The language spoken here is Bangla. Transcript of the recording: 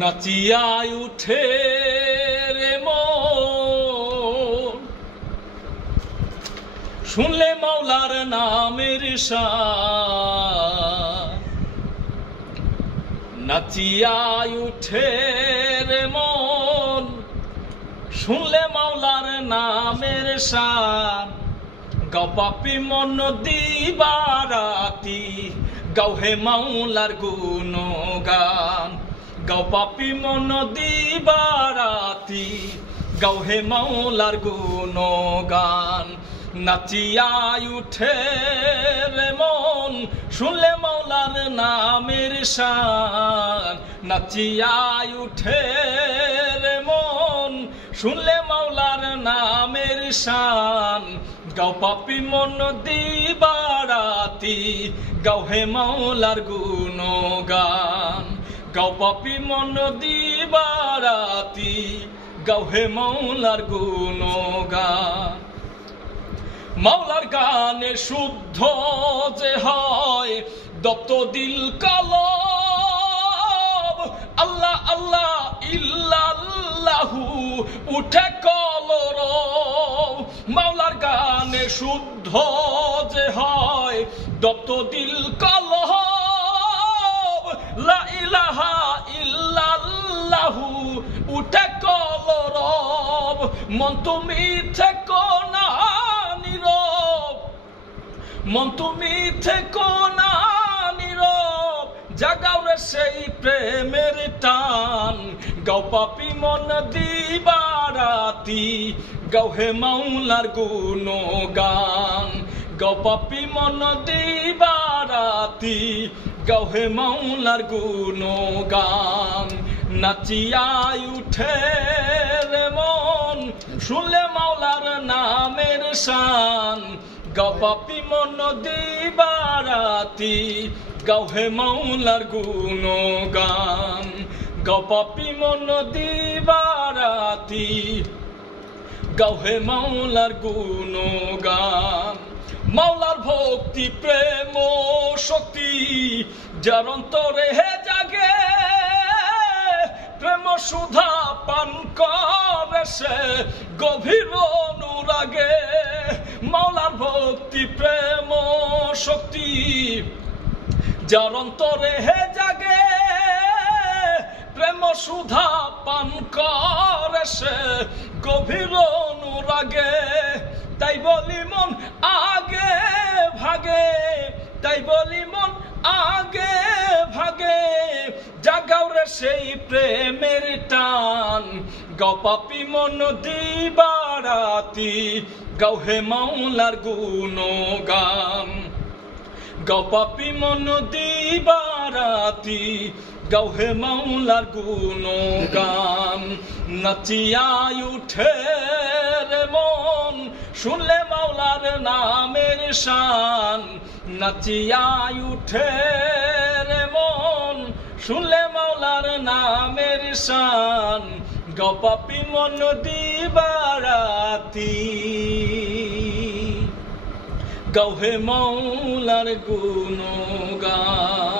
নাচিয়ায় উঠে রে মন, শুনলে মাওলার নামের শান। নাচিয়ায় উঠে রে মন, শুনলে মাওলার নামের শান। গাও পাপি মন দিবারাতি, গাও হে মাওলার গুণগান। গাও পাপি মন দিবারাতি, গাও হে মাওলার গুণগান। নাচিয়ায় উঠে রে মন, শুনলে মাওলার নামের শান। নাচিয়ায় উঠে রে মন, শুনলে মাওলার নামের শান। গাও পাপি মন দিবারাতি, গাও হে মাওলার গুণগান। গাও পাপি মন দিবারাতি, গাও হে মাওলার গুণগান। মাওলার গানে শুদ্ধ যে হয় দপ্ত দিল কলব। আল্লাহ আল্লাহ ইল্লাল্লাহু উঠে কলরব। মাওলার গানে শুদ্ধ যে হয় দপ্ত দিল কলব। লা ইলাহা ইল্লাল্লাহু উঠে কলরব। মন তুমি থেকো না নীরব, মন তুমি থেকো না নীরব। জাগাও রে সেই প্রেমের টান। গাও পাপি মন দিবারাতি, গাও হে মাওলার গুণগান। গাও পাপি মন দিবারাতি, গাও হে মাওলার গুণগান। নাচিয়ায় উঠে রে মন, শুনলে মাওলার নামের শান। গাও পাপি মন দিবারাতি, গাও হে মাওলার গুণগান। গাও পাপি মন দিবারাতি, গাও হে মাওলার গুণগান। মাওলার ভক্তি প্রেম শক্তি যার অন্তরে হে জাগে, প্রেম সুধা পান করে সে গভীর অনুরাগে। মাওলার ভক্তি প্রেম শক্তি যার অন্তরে হে জাগে, প্রেম সুধা পান করে সে গভীর অনুরাগে। তাই বলি মন আগে ভাগে, তাই বলি মন আগে ভাগে। জাগাও রে সেই প্রেমের টান। গাও পাপি মন দিবারাতি, গাও হে মাওলার গুণগান। গাও পাপি মন দিবারাতি, গাও হে মাওলার গুণগান। নাচিয়ায় উঠে রে মন, শুনলে মাওলার নামের শান। নাচিয়ায় উঠে রে মন, শুনলে মাওলার নামের শান। গাও পাপি মন দিবারাতি, গাও হে মাওলার গুণগান।